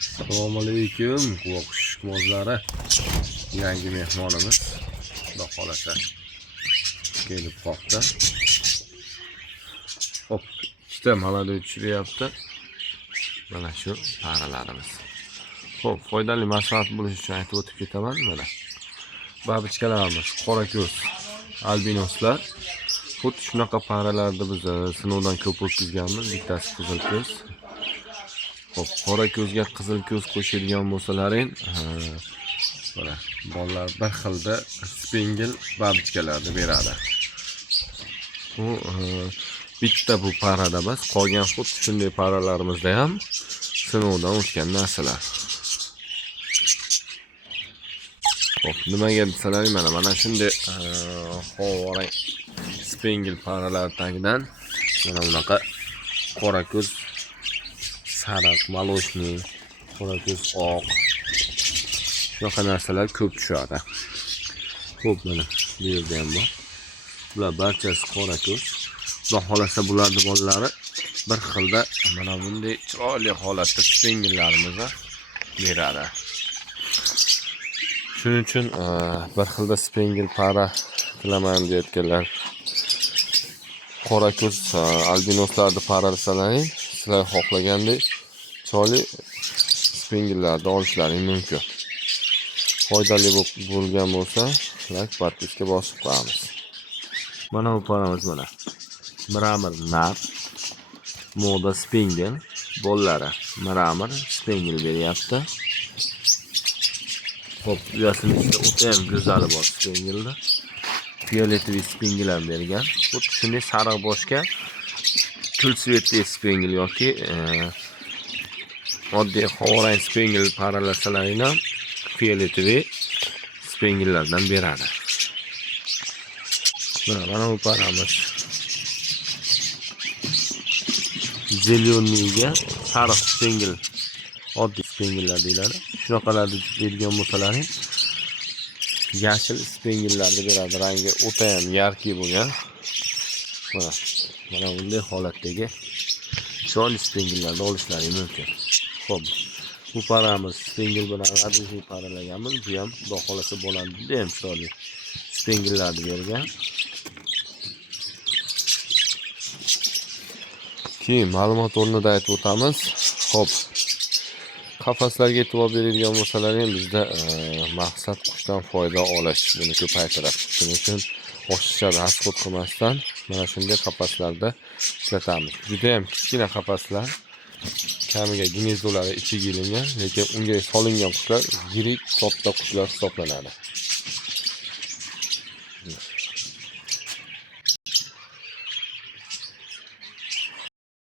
Assalomu alaykum, quvoq ishqibozlari. Yangi mehmonimiz Xudo xolasa kelib qoldi. Hop, ikkita malada uchiryapti. Mana shu paralarimiz. Xo'p, foydali maslahat bo'lishi uchun aytib o'tib ketaman. Mana babichkalarimiz, qora ko'z albinoslar. Xuddi shunaqa paralarni biz sinovdan ko'p o'tkazganmiz. Bittasi qizil ko'z. Xo'p, qora ko'zga qizil ko'z qo'shadigan bo'lsalaring, mana bolalar bir xilda spengel babichkalarni beradi. Bu bitta bu parada emas, qolgan xuddi shunday paralarimizda ham sinovdan o'tgan narsalar. Xo'p, nimaga desalaring, mana shunday qorang spengel paralar tagidan mana bunaqa qora ko'z, sariq, molosniy, qora ko'z, oq shunaqa narsalar ko'p tushadi. Xo'p, mana bu yerda ham bor. Bular barchasi qora ko'z. Xudo xolasa bularning bolalari bir xilda mana bunday chiroyli holatda spengellarimizni beradi. Shuning uchun bir xilda spengel para qilaman deyotganlar, qora ko'z albinoslarni parasalaring, sizlar xohlagandek chiroyli spengellarni olishlaring mumkin. Foydali bo'lgan bo'lsa, like, podpiska bosib qo'yamiz. Mana bu paramiz mana. Miramir nar, moda spengel bolalari. Miramir spengel beryapti. Xo'p, uyasining ichida o'ta ham go'zali bor spengelda. Fioletoviy spengel ham bergan. Xuddi shunday sariq boshga kul svetli spengel yoki oddiy qorang spengel paralasalaring ham fioletoviy spengellardan beradi. Mana bu paramiz zeleniga sariq spengel, oddiy spengellar deyiladi. Shunaqalarni bergan bo'lsalaring, yashil spengellarni beradi. Rangi o'ta ham yarki bo'lgan. Mana bunday holatdagi chiroyli spengellarni olishlaring mumkin. Xo'p, bu paramiz spengel bilan radisiy paralaganmiz. Bu ham xudo xolasa bo'ladi. Juda ham chiroyli spengellarni bergan. Keyin ma'lumot o'rnida aytib o'tamiz. Xo'p, qafaslarga e'tibor beradigan bo'lsalaring, bizda maqsad qushdan foyda olish, buni ko'paytirib. Shuning uchun oshiqcha rasxod qilmasdan mana shunday qafaslarda ishlatamiz. Juda ham kichkina qafaslar, kamiga gnezdolari ichiga ilingan, lekin unga solingan qushlar yirik katta qushlar hisoblanadi.